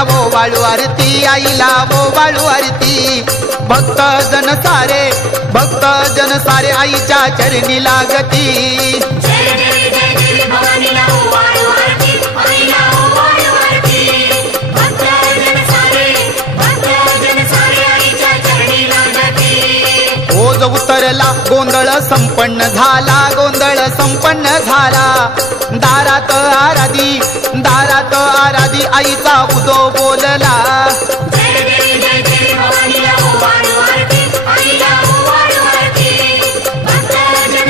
आईला वो वाळू आरती, आईला वो वाळू आरती। भक्त जन सारे आईच्या चरणी लागती। जय जय जय जय भवानीला वो वाळू आरती, आईला वो वाळू आरती। भक्त जन सारे आईच्या चरणी लागती। ओज उतरला गोंधळ संपन्न झाला, गोंधळ संपन्न झाला। दारात आराधी आईचा उदो बोलला। जय जय जय जय भवानीला वो वाळू आरती, आईला वो वाळू आरती। भक्त जन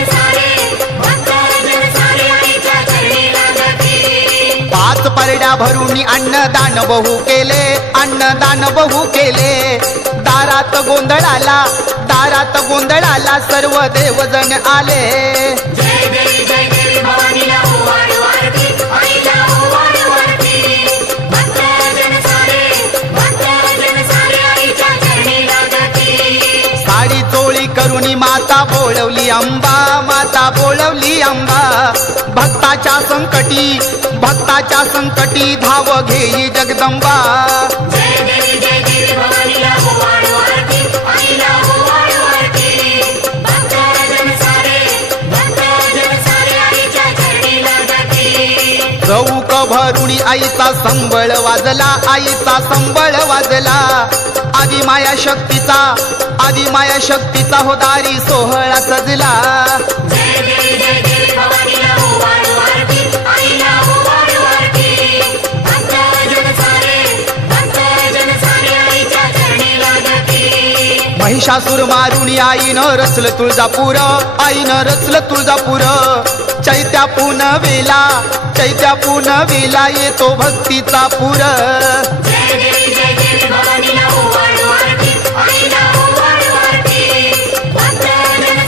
सारे आईच्या चरणी लागती। पाच परड्या भरून अन्नदान बहु केले, अन्नदान बहु केले। दारात गोंधळाला सर्व देवजन आले। जय जय जय जय भवानीला वो वाळू आरती, आईला वो वाळू आरती। भक्त जन सारे आईच्या चरणी लागती। साडी चोळी करुणी माता बोळवली अंबा, माता बोळवली अंबा। भक्ताच्या संकटी धाव घेई जगदंबा। जय जय जय जय भवानीला वो वाळू आरती, आईला वो वाळू आरती। भक्त जन सारे आईच्या चरणी लागती। चौक भरुणी आईचा संबळ वाजला, आईचा संबळ वाजला। आदिमाया शक्तीचा हो दारी सोहळा सजला। जय जय जय जय भवानीला वो वाळू आरती, आईला वो वाळू आरती। भक्त जन सारे आईच्या चरणी लागती। महिषासुर मारुणी आईनं रचलं तुळजापूर, आईनं रचलं तुळजापूर। चैत्या पुनवेला येतो भक्तीचा पूर। जय जय जय जय भवानीला वो वाळू आरती, आईला वो वाळू आरती। भक्त जन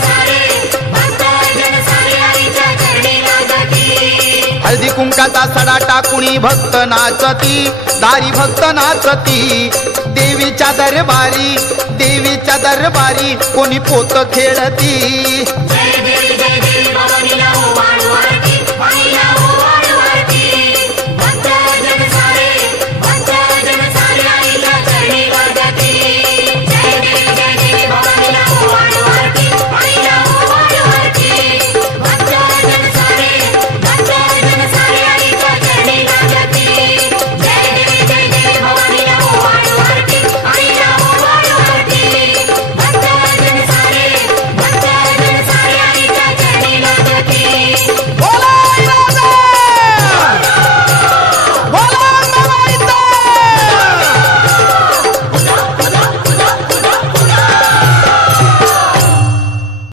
सारे आईच्या चरणी लागती। हळदी कुंकाचा सडा टाकुणी भक्त नाचती, दारी भक्त नाचती। देवीच्या दरबारी कोणी पोत खेळती। जय जय